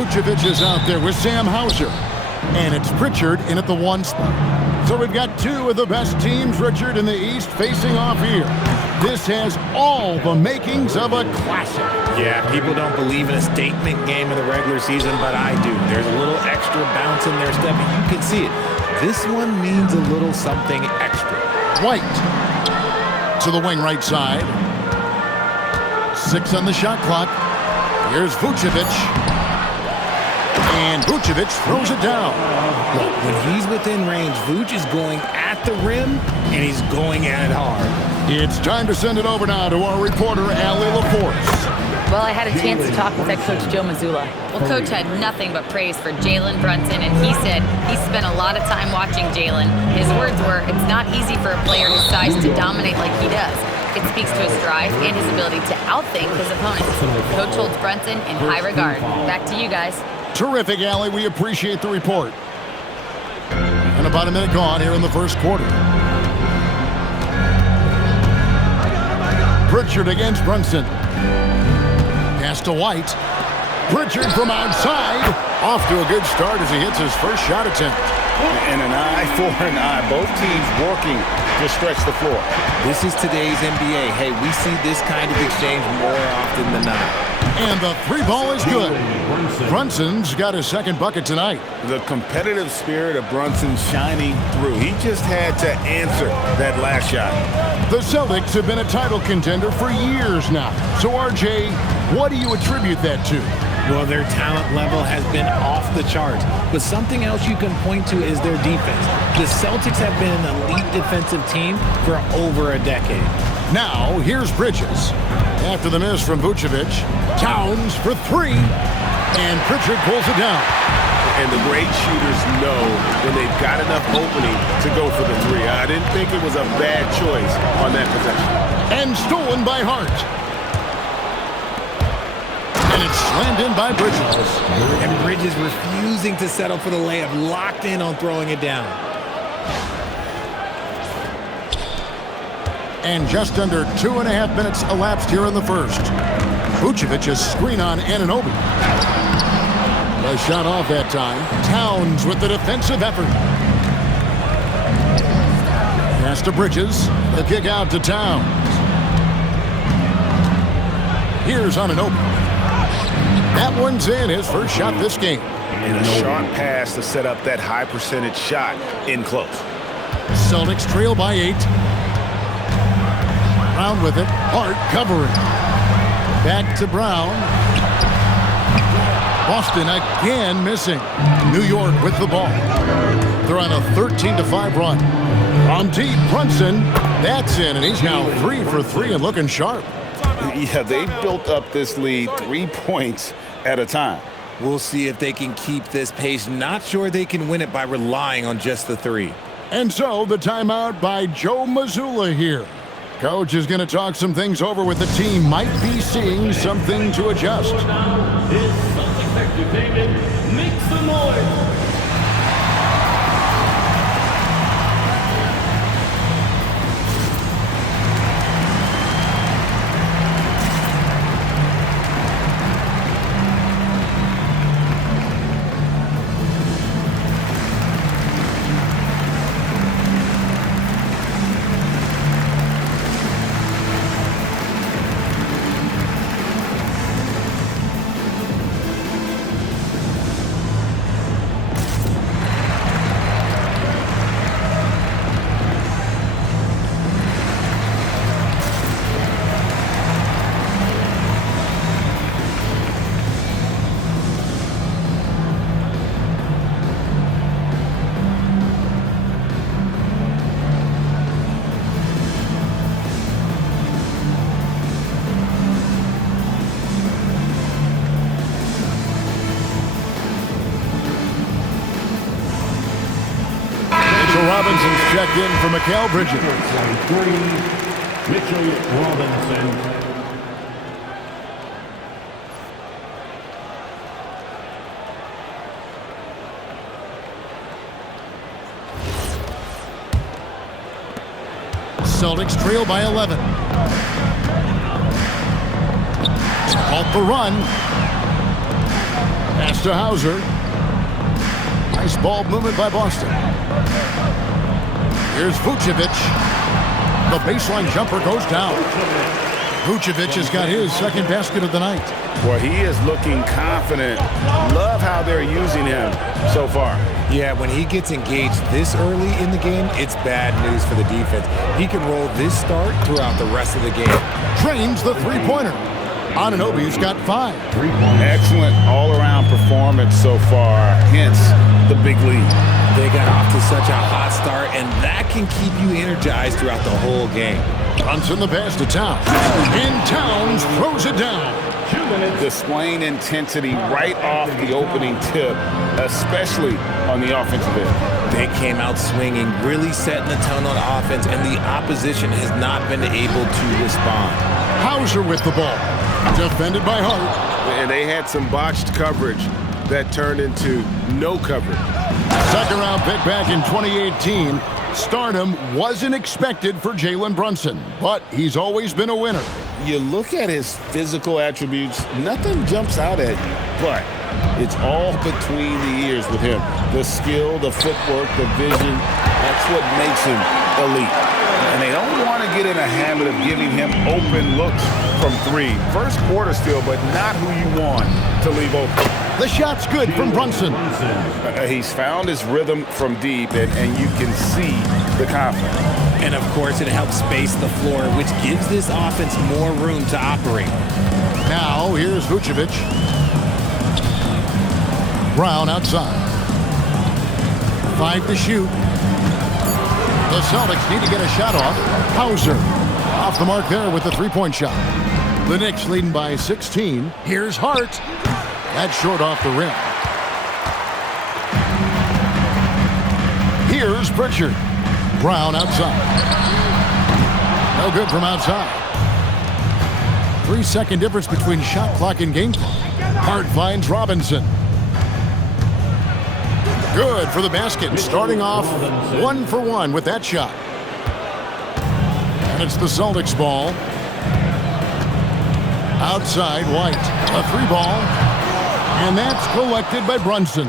Vucevic is out there with Sam Hauser. And it's Pritchard in at the 1 spot. So we've got 2 of the best teams, Richard, in the East facing off here. This has all the makings of a classic. Yeah, people don't believe in a statement game in the regular season, but I do. There's a little extra bounce in their step, and you can see it. This one means a little something extra. White to the wing right side. 6 on the shot clock. Here's Vucevic. And Vucevic throws it down. Look, when he's within range, Vuce is going at the rim, and he's going at it hard. It's time to send it over now to our reporter, Allie LaForce. Well, I had a chance to talk with head coach Joe Mazzulla. Well, Coach had nothing but praise for Jalen Brunson, and he said he spent a lot of time watching Jalen. His words were, it's not easy for a player his size to dominate like he does. It speaks to his drive and his ability to outthink his opponents. Coach holds Brunson in high regard. Back to you guys. Terrific, Allie. We appreciate the report. And about a minute gone here in the first quarter. Pritchard against Brunson. Pass to White. Pritchard from outside. Off to a good start as he hits his first shot attempt. And an eye for an eye. Both teams working to stretch the floor. This is today's NBA. Hey, we see this kind of exchange more often than not. And the 3 ball is good. Brunson's got his second bucket tonight. The competitive spirit of Brunson shining through. He just had to answer that last shot. The Celtics have been a title contender for years now. So, RJ, what do you attribute that to? Well, their talent level has been off the charts. But something else you can point to is their defense. The Celtics have been an elite defensive team for over a decade. Now, here's Bridges. After the miss from Vucevic, Towns for 3. And Pritchard pulls it down. And the great shooters know when they've got enough opening to go for the 3. I didn't think it was a bad choice on that possession. And stolen by Hart. And it's slammed in by Bridges. And Bridges refusing to settle for the layup, locked in on throwing it down. And just under 2.5 minutes elapsed here in the first. Vucevic's screen on Anunoby. A shot off that time. Towns with the defensive effort. Pass to Bridges. The kick out to Towns. Here's Anunoby. That one's in, his first shot this game. And a sharp pass to set up that high percentage shot in close. Celtics trail by 8. Brown with it. Hart covering. Back to Brown. Boston again missing. New York with the ball. They're on a 13-5 run. On deep, Brunson. That's in, and he's now 3 for 3 and looking sharp. Yeah, they built up this lead 3 points at a time. We'll see if they can keep this pace. Not sure they can win it by relying on just the 3. And so the timeout by Joe Mazzulla here. Coach is going to talk some things over with the team. Might be seeing something to adjust. This Celtics entertainment makes some noise. Robinson's checked in for Mikal Bridges. 30, Mitchell Robinson. Celtics trail by 11. Off the run. Pass Pass to Hauser. Nice ball movement by Boston. Here's Vucevic. The baseline jumper goes down. Vucevic has got his second basket of the night. Well, he is looking confident. Love how they're using him so far. Yeah, when he gets engaged this early in the game, it's bad news for the defense. He can roll this start throughout the rest of the game. Drains the three-pointer. Anunoby's got 5. Excellent all-around performance so far, hence the big lead. They got off to such a hot start, and that can keep you energized throughout the whole game. Brunson the pass to Towns. And Towns throws it down. Displaying intensity right off the opening tip, especially on the offensive end. They came out swinging, really setting the tone on offense, and the opposition has not been able to respond. Hauser with the ball. Defended by Hart. And they had some botched coverage that turned into no coverage. Second round pick back in 2018. Stardom wasn't expected for Jalen Brunson, but he's always been a winner. You look at his physical attributes, nothing jumps out at you, but it's all between the ears with him. The skill, the footwork, the vision, that's what makes him elite. And they don't want to get in a habit of giving him open looks from 3. First quarter still, but not who you want to leave open. The shot's good from Brunson. He's found his rhythm from deep, and you can see the confidence. And, of course, it helps space the floor, which gives this offense more room to operate. Now, here's Vucevic. Brown outside. 5 to shoot. The Celtics need to get a shot off. Hauser off the mark there with the three-point shot. The Knicks leading by 16. Here's Hart. That's short off the rim. Here's Pritchard. Brown outside. No good from outside. 3-second difference between shot clock and game clock. Hart finds Robinson. Good for the basket. Starting off 1 for 1 with that shot. And it's the Celtics ball. Outside, White. A 3 ball. And that's collected by Brunson.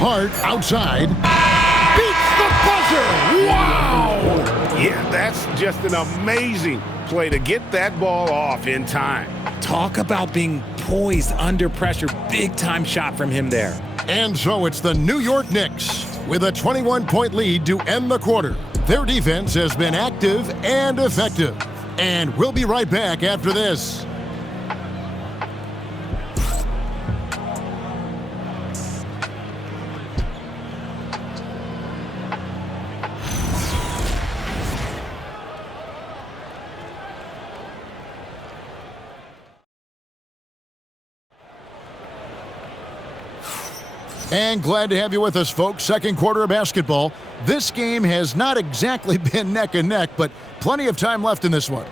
Hart outside. Beats the buzzer! Wow! Yeah, that's just an amazing play to get that ball off in time. Talk about being poised under pressure. Big-time shot from him there. And so it's the New York Knicks with a 21-point lead to end the quarter. Their defense has been active and effective. And we'll be right back after this. And glad to have you with us, folks. Second quarter of basketball. This game has not exactly been neck and neck, but plenty of time left in this one.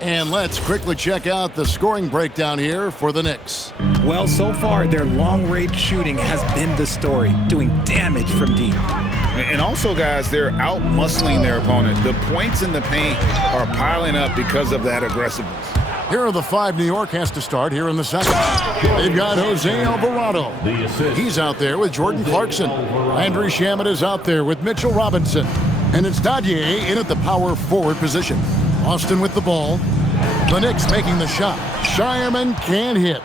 And let's quickly check out the scoring breakdown here for the Knicks. Well, so far, their long-range shooting has been the story, doing damage from deep. And also, guys, they're out-muscling their opponent. The points in the paint are piling up because of that aggressiveness. Here are the 5 New York has to start here in the second. They've got Jose Alvarado. He's out there with Jordan Clarkson. Landry Shamet is out there with Mitchell Robinson. And it's Dadier in at the power forward position. Austin with the ball. The Knicks making the shot. Shireman can't hit.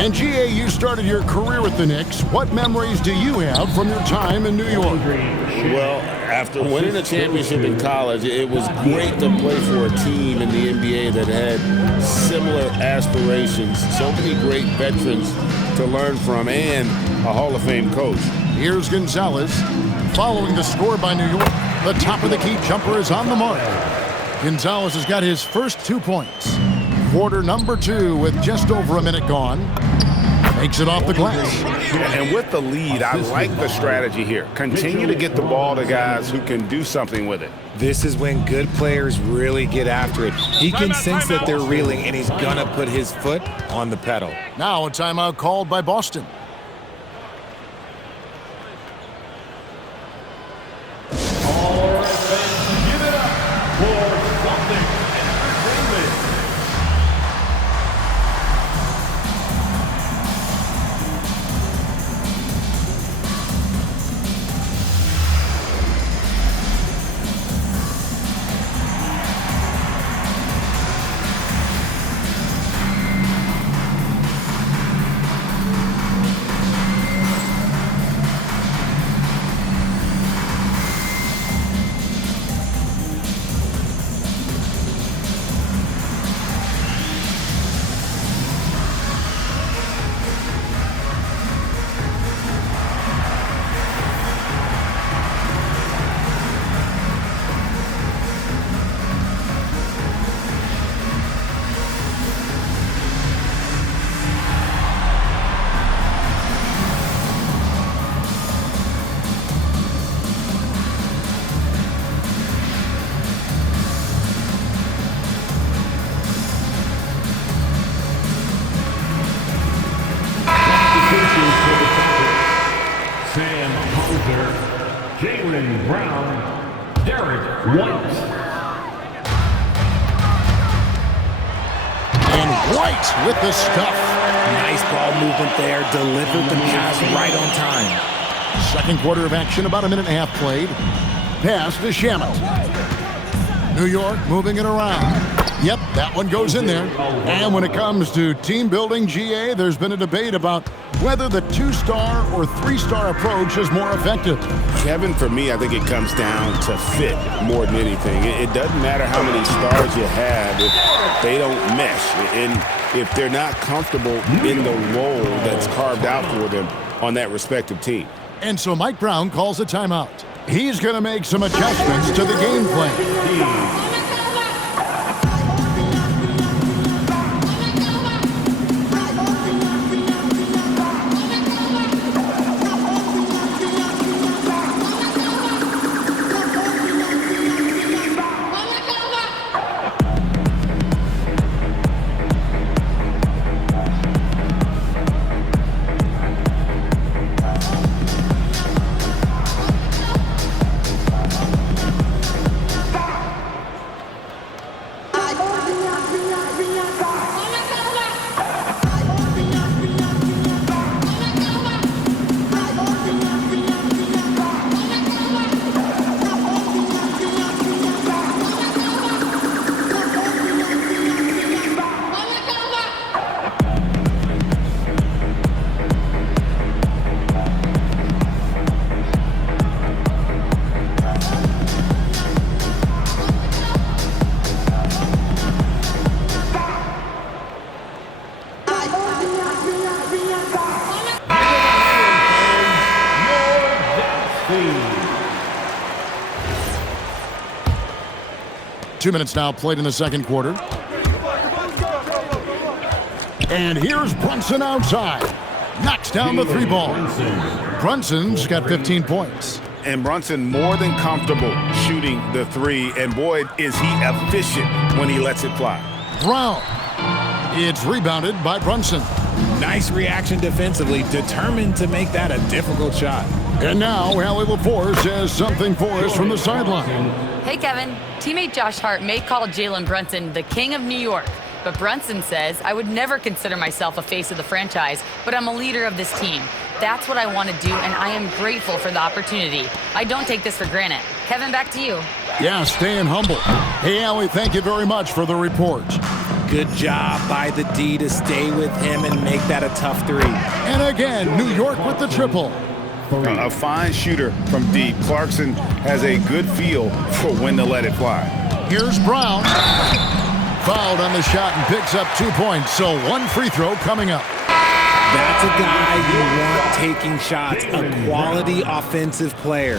And G.A., you started your career with the Knicks. What memories do you have from your time in New York? Well, after winning a championship in college, it was great to play for a team in the NBA that had similar aspirations. So many great veterans to learn from and a Hall of Fame coach. Here's Gonzalez following the score by New York. The top of the key jumper is on the mark. Gonzalez has got his first 2 points. Quarter number 2 with just over a minute gone. Makes it off the glass. And with the lead, I like the strategy here. Continue to get the ball to guys who can do something with it. This is when good players really get after it. He can sense that they're reeling, and he's going to put his foot on the pedal. Now a timeout called by Boston. All right, fans, give it up for Celtics Entertainment. Hauser, Jaylen Brown, Derek White. And White with the stuff. Nice ball movement there. Delivered the pass right on time. Second quarter of action, about a minute and a half played. Pass to Shamet. New York moving it around. Yep, that one goes in there. And when it comes to team building, GA, there's been a debate about whether the 2-star or 3-star approach is more effective. Kevin, for me, I think it comes down to fit more than anything. It doesn't matter how many stars you have if they don't mesh. And if they're not comfortable in the role that's carved out for them on that respective team. And so Mike Brown calls a timeout. He's going to make some adjustments to the game plan. 2 minutes now played in the second quarter. And here's Brunson outside. Knocks down the 3 ball. Brunson's got 15 points. And Brunson more than comfortable shooting the 3. And boy, is he efficient when he lets it fly. Brown. It's rebounded by Brunson. Nice reaction defensively, determined to make that a difficult shot. And now Allie LaForce says something for us from the sideline. Hey, Kevin. Teammate Josh Hart may call Jalen Brunson the king of New York, but Brunson says, I would never consider myself a face of the franchise, but I'm a leader of this team. That's what I want to do, and I am grateful for the opportunity. I don't take this for granted. Kevin, back to you. Yeah, staying humble. Hey, Allie, thank you very much for the report. Good job by the D to stay with him and make that a tough 3. And again, New York with the triple. A fine shooter from deep. Clarkson has a good feel for when to let it fly. Here's Brown. Fouled on the shot and picks up 2 points. So 1 free throw coming up. That's a guy you want taking shots, a quality offensive player.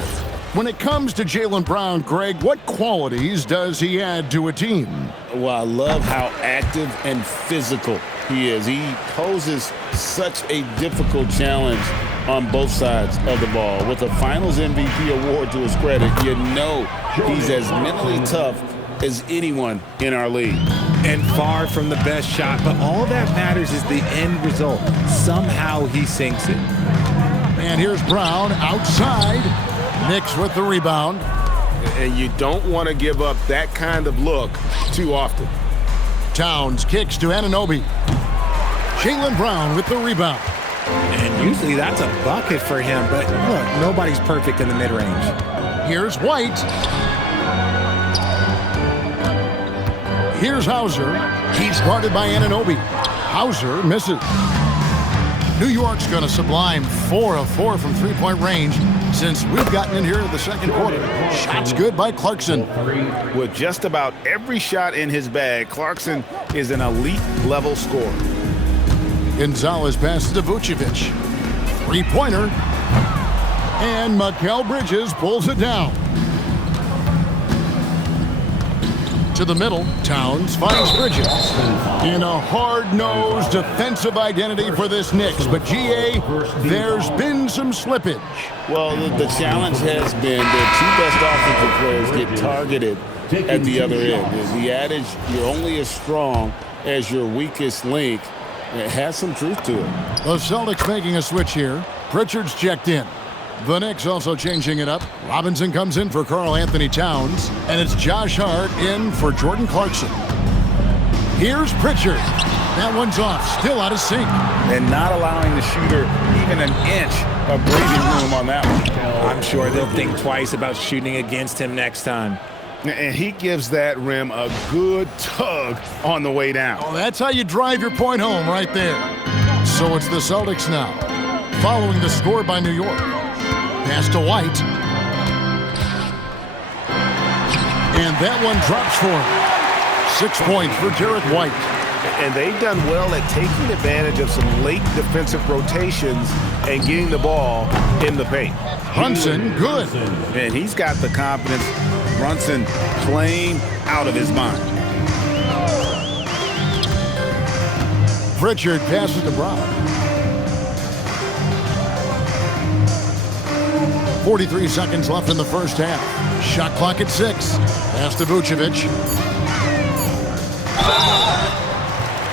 When it comes to Jaylen Brown, Greg, what qualities does he add to a team? Well, I love how active and physical he is. He poses such a difficult challenge on both sides of the ball. With a Finals MVP award to his credit, you know he's as mentally tough as anyone in our league. And far from the best shot, but all that matters is the end result. Somehow he sinks it. And here's Brown outside. Knicks with the rebound. And you don't want to give up that kind of look too often. Towns kicks to Anunoby. Jaylen Brown with the rebound. And usually that's a bucket for him, but look, nobody's perfect in the mid-range. Here's White. Here's Hauser. He's guarded by Anunoby. Hauser misses. New York's going to sublime 4 of 4 from three-point range since we've gotten in here in the second quarter. Shots good by Clarkson. With just about every shot in his bag, Clarkson is an elite-level scorer. Gonzalez passes to Vucevic. Three-pointer. And Mikal Bridges pulls it down. To the middle, Towns finds Bridges. In a hard-nosed defensive identity for this Knicks. But, GA, there's been some slippage. Well, the challenge has been the 2 best offensive players get targeted at the other end. The adage, you're only as strong as your weakest link, it has some truth to it. The Celtics making a switch here. Pritchard's checked in. The Knicks also changing it up. Robinson comes in for Karl Anthony Towns, and it's Josh Hart in for Jordan Clarkson. Here's Pritchard. That one's off, still out of sync. And not allowing the shooter even an inch of breathing room on that one. I'm sure they'll think twice about shooting against him next time. And he gives that rim a good tug on the way down. Oh, that's how you drive your point home right there. So it's the Celtics now, following the score by New York. Pass to White. And that one drops for him. 6 points for Derek White. And they've done well at taking advantage of some late defensive rotations and getting the ball in the paint. Brunson, good. And he's got the confidence. Brunson playing out of his mind. Pritchard passes to Brown. 43 seconds left in the first half. Shot clock at 6. Pass to Vucevic.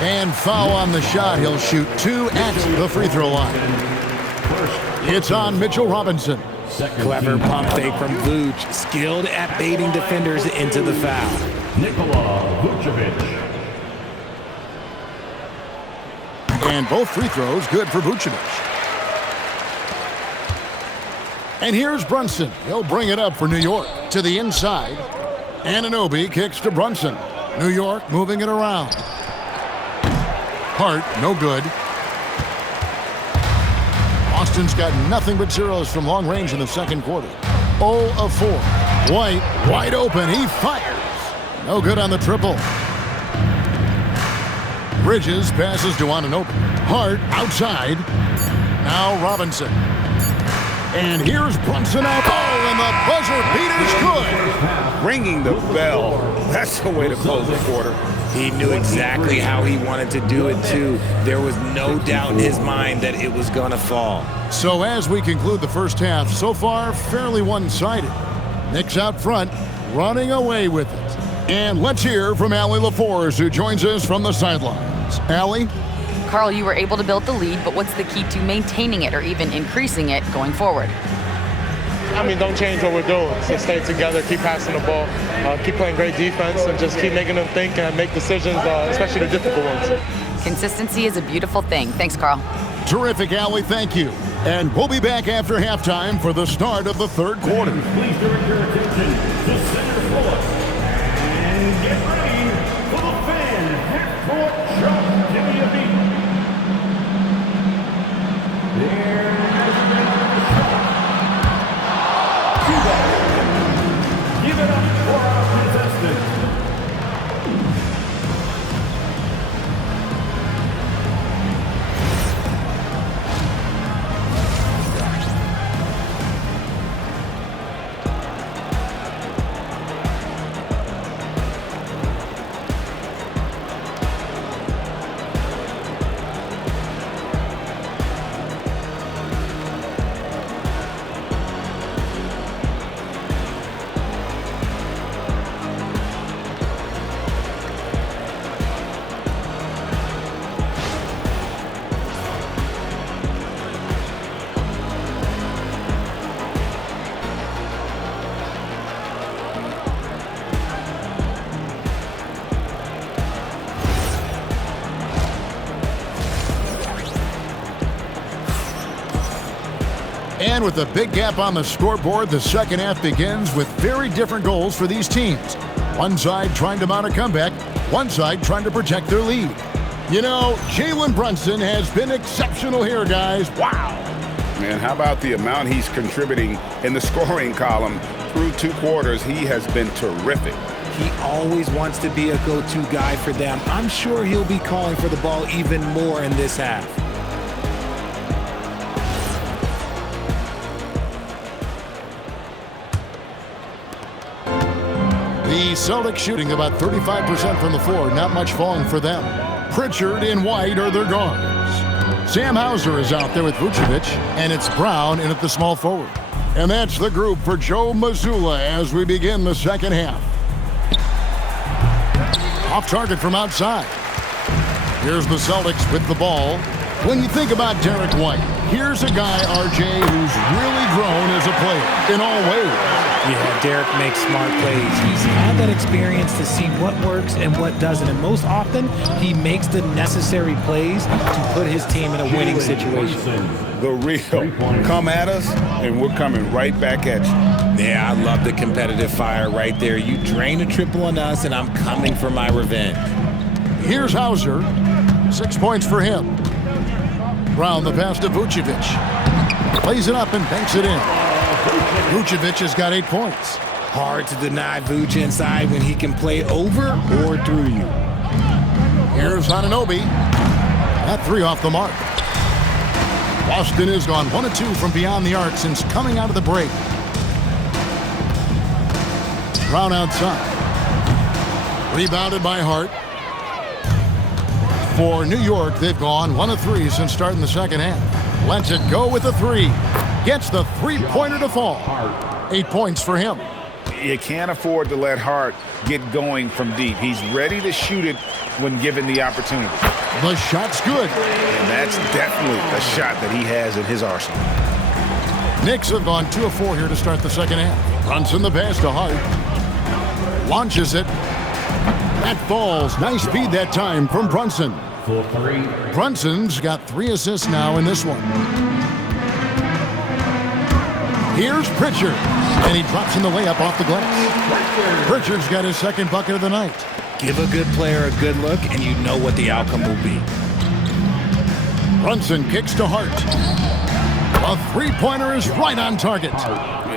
And foul on the shot. He'll shoot 2 at the free throw line. It's on Mitchell Robinson. Clever pump fake from Vooch, skilled at baiting defenders into the foul. Nikola Vucevic. And both free throws good for Vucevic. And here's Brunson. He'll bring it up for New York to the inside. Anunoby kicks to Brunson. New York moving it around. Hart, no good. Boston's got nothing but zeros from long range in the second quarter. 0 of 4. White, wide open. He fires. No good on the triple. Bridges passes to Anunoby. Hart outside. Now Robinson. And here's Brunson out. Oh, and the buzzer beater's good. Ringing the bell. That's the way to close the quarter. He knew exactly how he wanted to do it, too. There was no doubt in his mind that it was going to fall. So as we conclude the first half, so far fairly one-sided. Knicks out front, running away with it. And let's hear from Allie LaForce, who joins us from the sidelines. Allie? Carl, you were able to build the lead, but what's the key to maintaining it or even increasing it going forward? I mean, don't change what we're doing. So stay together, keep passing the ball, keep playing great defense, and just keep making them think and make decisions, especially the difficult ones. Consistency is a beautiful thing. Thanks, Carl. Terrific, Allie. Thank you. And we'll be back after halftime for the start of the third quarter. Please direct your attention to center court. And get ready for the fan half-court shot. Give me a beat. There has been a shot. Give it up for our contestants. And with a big gap on the scoreboard, the second half begins with very different goals for these teams. One side trying to mount a comeback, one side trying to protect their lead. You know, Jalen Brunson has been exceptional here, guys. Wow. Man, how about the amount he's contributing in the scoring column through 2 quarters? He has been terrific. He always wants to be a go-to guy for them. I'm sure he'll be calling for the ball even more in this half. The Celtics shooting about 35% from the floor. Not much falling for them. Pritchard and White are their guards. Sam Hauser is out there with Vucevic, and it's Brown in at the small forward. And that's the group for Joe Mazzulla as we begin the second half. Off target from outside. Here's the Celtics with the ball. When you think about Derek White, Here's a guy, RJ, who's really grown as a player in all ways. Yeah, Derek makes smart plays. He's had that experience to see what works and what doesn't. And most often, he makes the necessary plays to put his team in a winning situation. The real. Come at us, and we're coming right back at you. Yeah, I love the competitive fire right there. You drain a triple on us, and I'm coming for my revenge. Here's Hauser. 6 points for him. Brown the pass to Vucevic. Plays it up and banks it in. Vucevic has got 8 points. Hard to deny Vuce inside when he can play over or through you. Here's Anunoby. That 3 off the mark. Boston has gone 1 of 2 from beyond the arc since coming out of the break. Brown outside. Rebounded by Hart. For New York, they've gone 1 of 3 since starting the second half. Lets it go with a 3. Gets the three-pointer to fall. 8 points for him. You can't afford to let Hart get going from deep. He's ready to shoot it when given the opportunity. The shot's good. And that's definitely a shot that he has in his arsenal. Knicks have gone 2 of 4 here to start the second half. Brunson the pass to Hart. Launches it. That falls. Nice feed that time from Brunson. Brunson's got 3 assists now in this one. Here's Pritchard. And he drops in the layup off the glass. Pritchard's got his second bucket of the night. Give a good player a good look, and you know what the outcome will be. Brunson kicks to Hart. A three-pointer is right on target.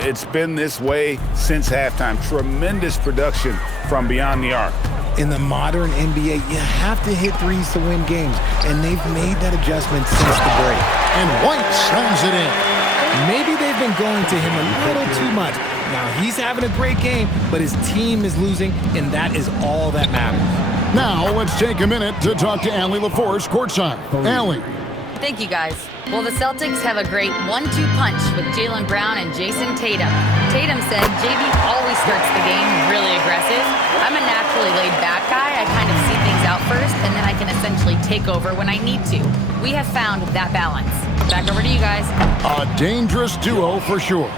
It's been this way since halftime. Tremendous production from beyond the arc. In the modern NBA, you have to hit threes to win games, and they've made that adjustment since the break. And White slams it in. Maybe they've been going to him a little too much. Now, he's having a great game, but his team is losing, and that is all that matters. Now, let's take a minute to talk to Allie LaForce courtside. Allie. Thank you, guys. Well, the Celtics have a great 1-2 punch with Jaylen Brown and Jason Tatum. Tatum said JB always starts the game really aggressive. I'm a naturally laid-back guy. I kind of see things out first, and then I can essentially take over when I need to. We have found that balance. Back over to you guys. A dangerous duo for sure.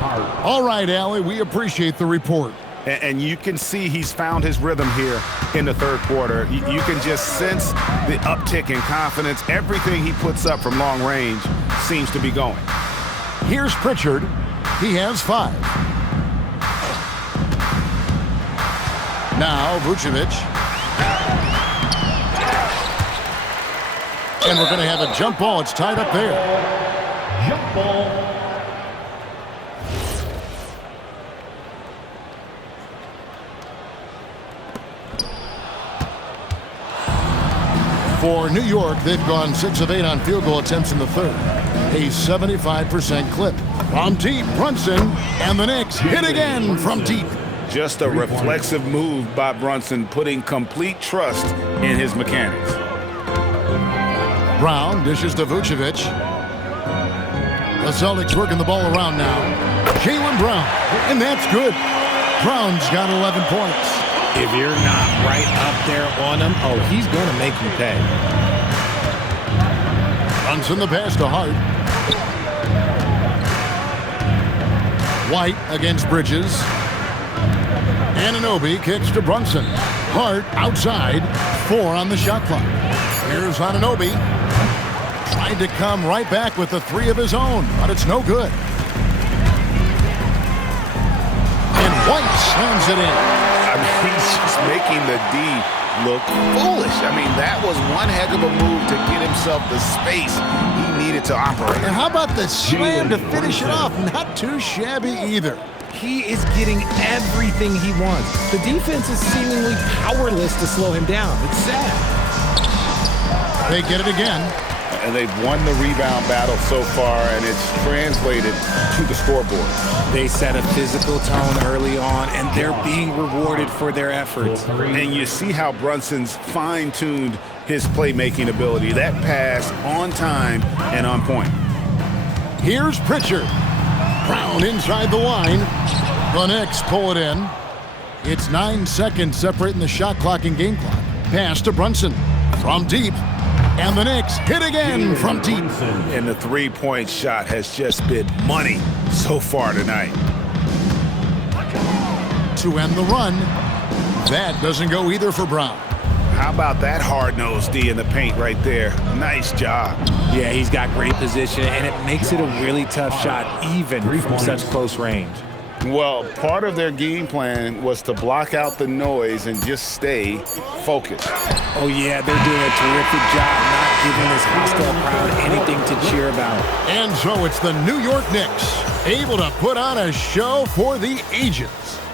All right, Allie, we appreciate the report. And you can see he's found his rhythm here in the third quarter. You can just sense the uptick in confidence. Everything he puts up from long range seems to be going. Here's Pritchard. He has 5. Now Vucevic. And we're going to have a jump ball. It's tied up there. Jump ball. For New York, they've gone 6 of 8 on field goal attempts in the third. A 75% clip. From deep, Brunson, and the Knicks hit again from deep. Just a reflexive move by Brunson, putting complete trust in his mechanics. Brown dishes to Vucevic. The Celtics working the ball around now. Jaylen Brown, and that's good. Brown's got 11 points. If you're not right up there on him, oh, he's going to make you pay. Brunson the pass to Hart. White against Bridges. Anunoby kicks to Brunson. Hart outside. 4 on the shot clock. Here's Anunoby. Tried to come right back with the 3 of his own, but it's no good. And White slams it in. I mean, he's just making the D look foolish. I mean, that was one heck of a move to get himself the space he needed to operate. And how about the slam to finish it off? Not too shabby either. He is getting everything he wants. The defense is seemingly powerless to slow him down. It's sad. They get it again. And they've won the rebound battle so far, and it's translated to the scoreboard. They set a physical tone early on, and they're being rewarded for their efforts. And you see how Brunson's fine-tuned his playmaking ability. That pass on time and on point. Here's Pritchard. Brown inside the line. The Knicks pull it in. It's 9 seconds separating the shot clock and game clock. Pass to Brunson. From deep. And the Knicks hit again from deep. And the three-point shot has just been money so far tonight. To end the run. That doesn't go either for Brown. How about that hard-nosed D in the paint right there? Nice job. Yeah, he's got great position, and it makes it a really tough shot, even from such close range. Well, part of their game plan was to block out the noise and just stay focused. Oh, yeah, they're doing a terrific job not giving this hostile crowd anything to cheer about. And so it's the New York Knicks, able to put on a show for the ages.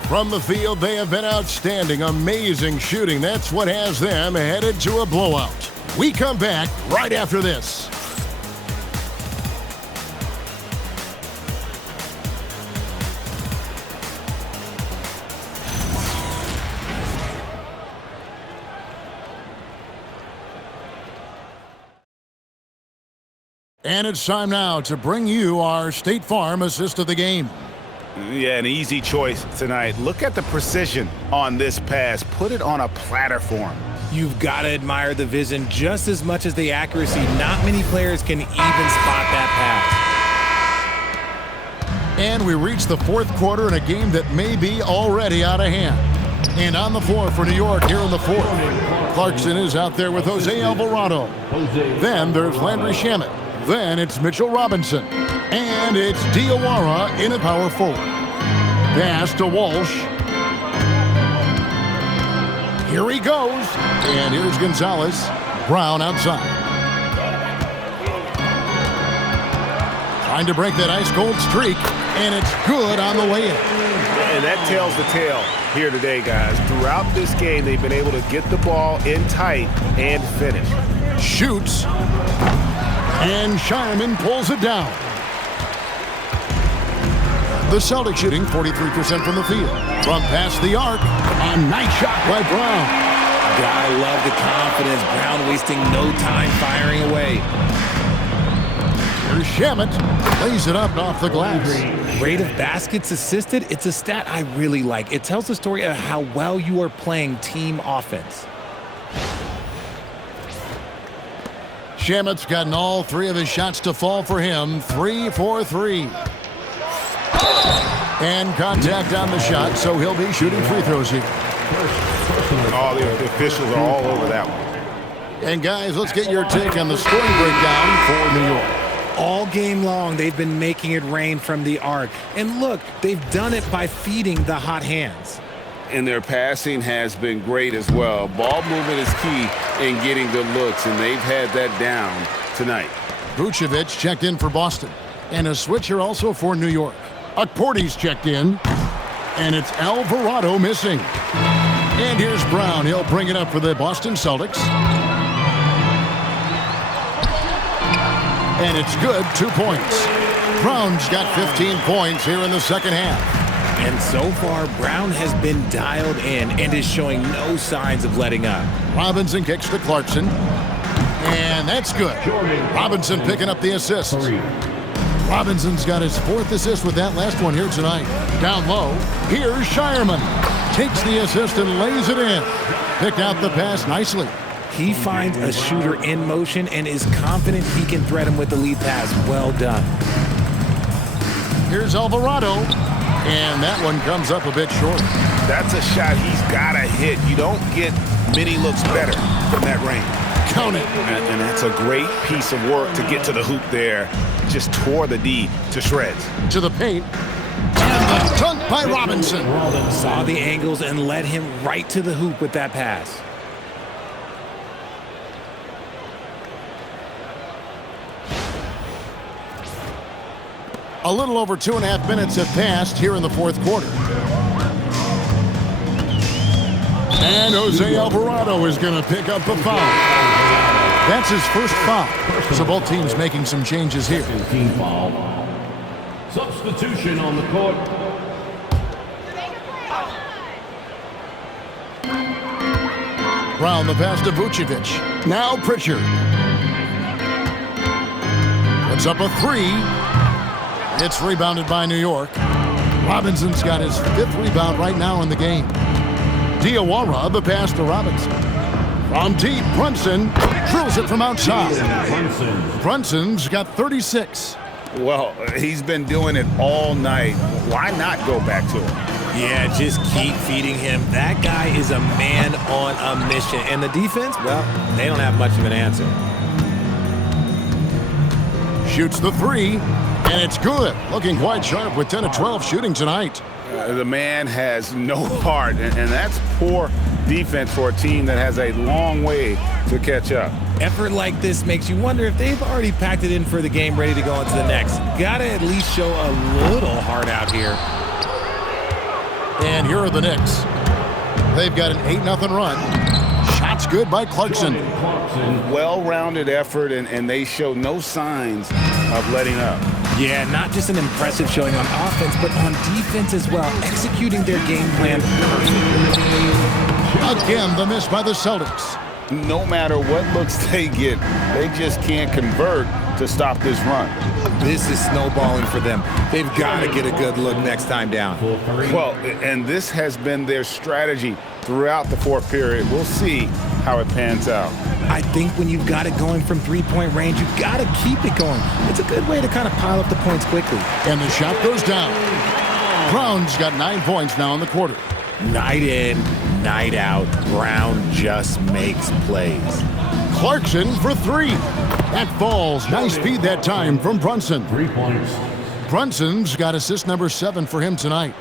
From the field, they have been outstanding, amazing shooting. That's what has them headed to a blowout. We come back right after this. And it's time now to bring you our State Farm assist of the game. Yeah, an easy choice tonight. Look at the precision on this pass. Put it on a platter form. You've got to admire the vision just as much as the accuracy. Not many players can even spot that pass. And we reach the fourth quarter in a game that may be already out of hand. And on the floor for New York here in the fourth. Clarkson is out there with Jose Alvarado. Then there's Landry Shamet. Then it's Mitchell Robinson. And it's Diawara in a power forward. Pass to Walsh. Here he goes. And here's Gonzalez. Brown outside. Trying to break that ice-cold streak. And it's good on the way in. And that tells the tale here today, guys. Throughout this game, they've been able to get the ball in tight and finish. Shoots. And Shireman pulls it down. The Celtics shooting 43% from the field. From past the arc, a nice shot by Brown. Gotta love the confidence. Brown wasting no time firing away. Here's Shamet. Lays it up off the glass. Rate of baskets assisted, it's a stat I really like. It tells the story of how well you are playing team offense. Shamet's gotten all three of his shots to fall for him. 3 for 3. And contact on the shot, so he'll be shooting free throws here. All the officials are all over that one. And guys, let's get your take on the scoring breakdown for New York. All game long, they've been making it rain from the arc. And look, they've done it by feeding the hot hands. And their passing has been great as well. Ball movement is key in getting good looks, and they've had that down tonight. Vucevic checked in for Boston. And a switcher also for New York. Akporti's checked in. And it's Alvarado missing. And here's Brown. He'll bring it up for the Boston Celtics. And it's good, 2 points. Brown's got 15 points here in the second half. And so far, Brown has been dialed in and is showing no signs of letting up. Robinson kicks to Clarkson. And that's good. Robinson picking up the assist. Robinson's got his 4th assist with that last one here tonight. Down low, here's Shireman. Takes the assist and lays it in. Picked out the pass nicely. He finds a shooter in motion and is confident he can thread him with the lead pass. Well done. Here's Alvarado. And that one comes up a bit short. That's a shot he's got to hit. You don't get many looks better from that range. Count it. And that's a great piece of work to get to the hoop there. Just tore the D to shreds. To the paint. And the dunk by Robinson. Saw the angles and led him right to the hoop with that pass. A little over 2.5 minutes have passed here in the fourth quarter. And Jose Alvarado is going to pick up the foul. That's his first foul. So both teams making some changes here. Team foul. Substitution on the court. Brown the pass to Vucevic. Now Pritchard. Puts up a 3. It's rebounded by New York. Robinson's got his 5th rebound right now in the game. Diawara the pass to Robinson. From deep, Brunson drills it from outside. Brunson's got 36. Well, he's been doing it all night. Why not go back to him? Yeah, just keep feeding him. That guy is a man on a mission. And the defense, well, they don't have much of an answer. Shoots the three, and it's good. Looking quite sharp with 10 of 12 shooting tonight. The man has no heart, and that's poor defense for a team that has a long way to catch up. Effort like this makes you wonder if they've already packed it in for the game ready to go into the next. Gotta at least show a little heart out here. And here are the Knicks. They've got an 8-0 run. Shots good by Clarkson. Well-rounded effort, and they show no signs of letting up. Yeah, not just an impressive showing on offense, but on defense as well, executing their game plan perfectly. Again, the miss by the Celtics. No matter what looks they get, they just can't convert to stop this run. This is snowballing for them. They've got to get a good look next time down. Well, and this has been their strategy throughout the fourth period. We'll see how it pans out. I think when you've got it going from three-point range, you've got to keep it going. It's a good way to kind of pile up the points quickly. And the shot goes down. Brown's got 9 points now in the quarter. Night in, night out, Brown just makes plays. Clarkson for three. That falls. Nice speed that time from Brunson. 3 points. Brunson's got assist number 7 for him tonight.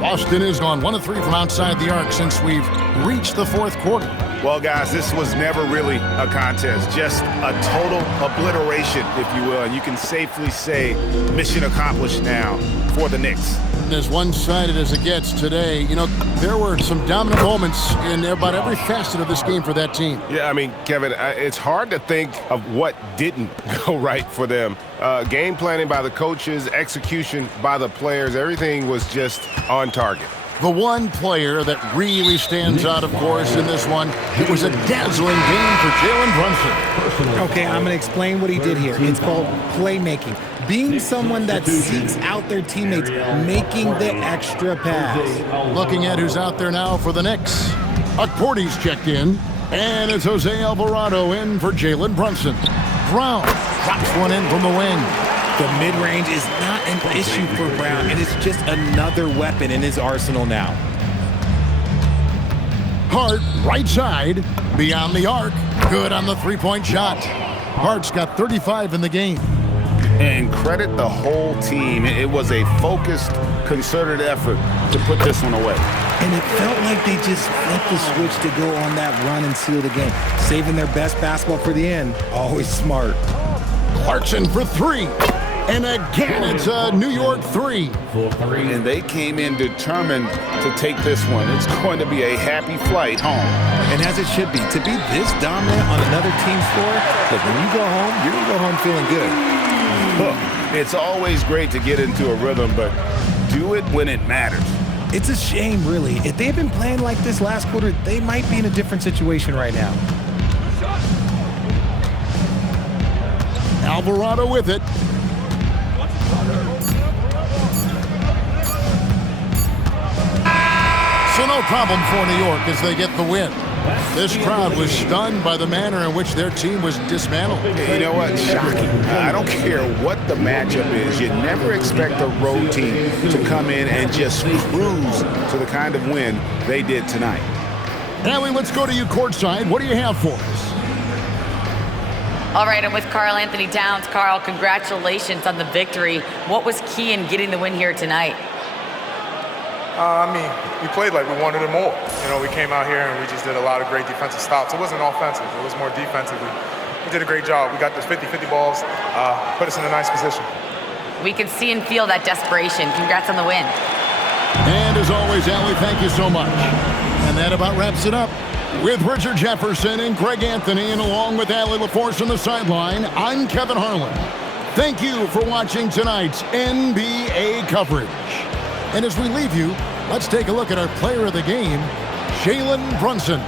Boston has gone 1 of 3 from outside the arc since we've reached the fourth quarter. Well, guys, this was never really a contest, just a total obliteration, if you will. And you can safely say mission accomplished now for the Knicks. As one-sided as it gets today, you know, there were some dominant moments in about every facet of this game for that team. Yeah, I mean, Kevin, it's hard to think of what didn't go right for them. Game planning by the coaches, execution by the players, everything was just on target. The one player that really stands out, of course, in this one, it was a dazzling game for Jalen Brunson. Okay, I'm going to explain what he did here. It's called playmaking. Being someone that seeks out their teammates, making the extra pass. Looking at who's out there now for the Knicks. Akporti's checked in, and it's Jose Alvarado in for Jalen Brunson. Brown drops one in from the wing. The mid-range is not an issue for Brown, and it's just another weapon in his arsenal now. Hart, right side, beyond the arc. Good on the three-point shot. Hart's got 35 in the game. And credit the whole team. It was a focused, concerted effort to put this one away. And it felt like they just flipped the switch to go on that run and seal the game. Saving their best basketball for the end. Always smart. Clarkson for three. And again, it's a New York three. And they came in determined to take this one. It's going to be a happy flight home. And as it should be, to be this dominant on another team's floor, look, when you go home, you're going to go home feeling good. Look, it's always great to get into a rhythm, but do it when it matters. It's a shame, really. If they had been playing like this last quarter, they might be in a different situation right now. Alvarado with it. So no problem for New York as they get the win. This crowd was stunned by the manner in which their team was dismantled. You know what? Shocking. I don't care what the matchup is. You never expect a road team to come in and just cruise to the kind of win they did tonight. Allie, let's go to you courtside. What do you have for us? All right, I'm with Karl Anthony Towns. Karl, congratulations on the victory. What was key in getting the win here tonight? I mean, we played like we wanted it more. You know, we came out here and we just did a lot of great defensive stops. It wasn't offensive. It was more defensively. We did a great job. We got those 50-50 balls, put us in a nice position. We can see and feel that desperation. Congrats on the win. And as always, Allie, thank you so much. And that about wraps it up. With Richard Jefferson and Greg Anthony, and along with Allie LaForce on the sideline, I'm Kevin Harlan. Thank you for watching tonight's NBA coverage. And as we leave you, let's take a look at our player of the game, Jalen Brunson.